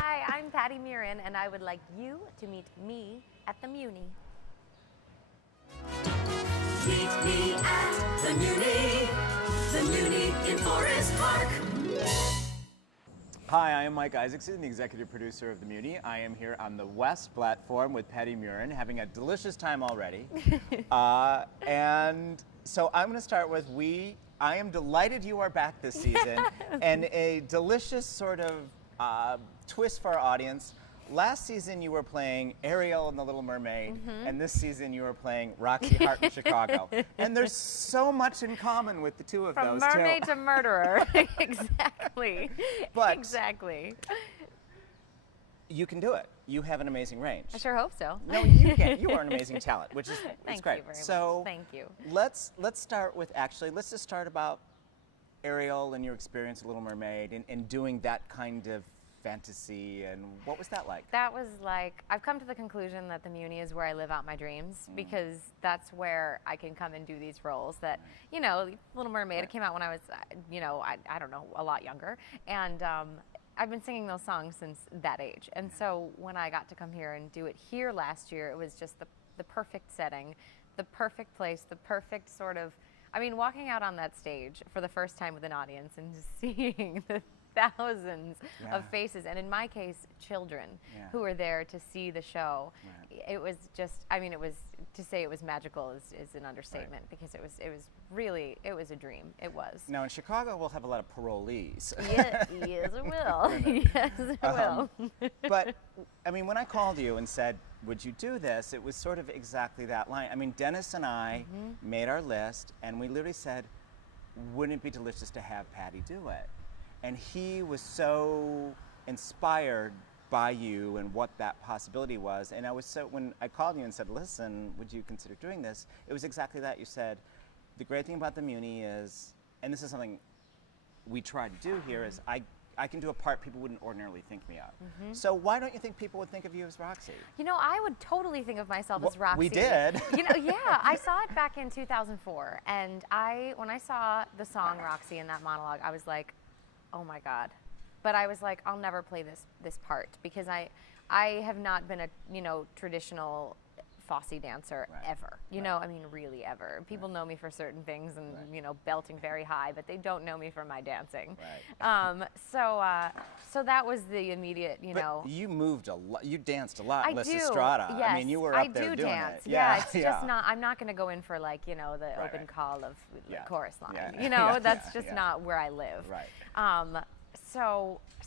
Hi, I'm Patti Murin, and I would like you to meet me at the Muny. Meet me at the Muny in Forest Park. Hi, I am Mike Isaacson, the executive producer of the Muny. I am here on the West platform with Patti Murin, having a delicious time already. And so I'm going to start with I am delighted you are back this season, and a delicious sort of twist for our audience. Last season you were playing Ariel in The Little Mermaid, and this season you were playing Roxy Hart in Chicago. And there's so much in common with the two of From those. mermaid to murderer. Exactly. But exactly. you can do it. You have an amazing range. I sure hope so. No, you can. You are an amazing talent, which is Thank great. you very So much. Thank you. let's start with let's just start about Ariel and your experience with Little Mermaid and doing that kind of fantasy, and what was that like? That was like, I've come to the conclusion that the Muny is where I live out my dreams, because that's where I can come and do these roles that, you know, Little Mermaid, it came out when I was, you know, I don't know, a lot younger. And I've been singing those songs since that age. And so when I got to come here and do it here last year, it was just the perfect setting, the perfect place, the perfect sort of, I mean, walking out on that stage for the first time with an audience and just seeing the thousands of faces, and in my case, children who were there to see the show. It was just, I mean, it was, to say it was magical is an understatement, because it was really, it was a dream. It was. Now in Chicago, we'll have a lot of parolees. Yes, yes, it will. Yes, it will. But, I mean, when I called you and said, would you do this, it was sort of exactly that line. I mean, Dennis and I made our list, and we literally said, wouldn't it be delicious to have Patti do it? And he was so inspired by you and what that possibility was. And I was so, when I called you and said, listen, would you consider doing this? It was exactly that. You said, the great thing about the Muny is, and this is something we try to do here, is I can do a part people wouldn't ordinarily think me of. So why don't you think people would think of you as Roxy? You know, I would totally think of myself as Roxy. We did. You know, yeah, I saw it back in 2004, and when I saw the song Roxy in that monologue, I was like, oh my God. But I was like, I'll never play this part, because I have not been a, you know, traditional Fosse dancer ever. You know, I mean, really ever. People know me for certain things and, you know, belting very high, but they don't know me for my dancing. So that was the immediate, you know. You moved a lot. You danced a lot, I Lissa do. Strata. Yes, I mean, you were up there I do doing dance. it. Yeah, it's just not, I'm not going to go in for, like, you know, the open call of the chorus line. You know, that's just not where I live.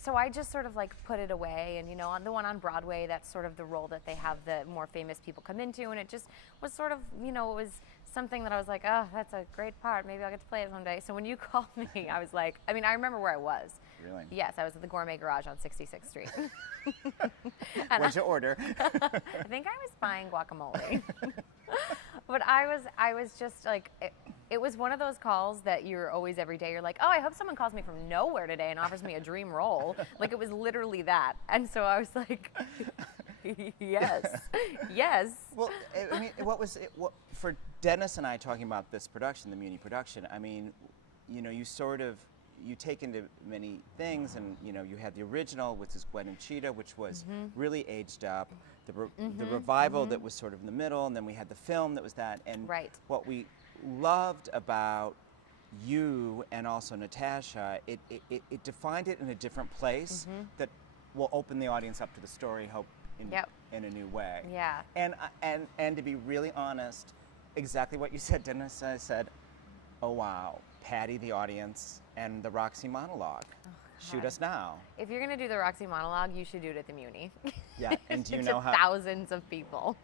So I just sort of like put it away, and you know, on the one on Broadway, that's sort of the role that they have the more famous people come into, and it just was sort of, you know, it was something that I was like, oh, that's a great part, maybe I'll get to play it someday. So when you called me, I was like, I mean, I remember where I was. Really? Yes, I was at the Gourmet Garage on 66th Street. What'd you order? I think I was buying guacamole. But I was just like, it was one of those calls that you're always, every day, you're like, oh, I hope someone calls me from nowhere today and offers me a dream role. Like, it was literally that. And so I was like, yes, yes. Well, I mean, for Dennis and I talking about this production, the Muny production, I mean, you know, you take into many things, and you know, you had the original, which is Gwen and Cheetah, which was really aged up, the revival that was sort of in the middle, and then we had the film that was that, and what we loved about you and also Natasha, it defined it in a different place that will open the audience up to the story, hope, in a new way. Yeah. And to be really honest, exactly what you said, Dennis. I said, oh wow, Patti, the audience, and the Roxy monologue. Oh, shoot us now. If you're going to do the Roxy monologue, you should do it at the Muny. Yeah, and do you know how? Thousands of people.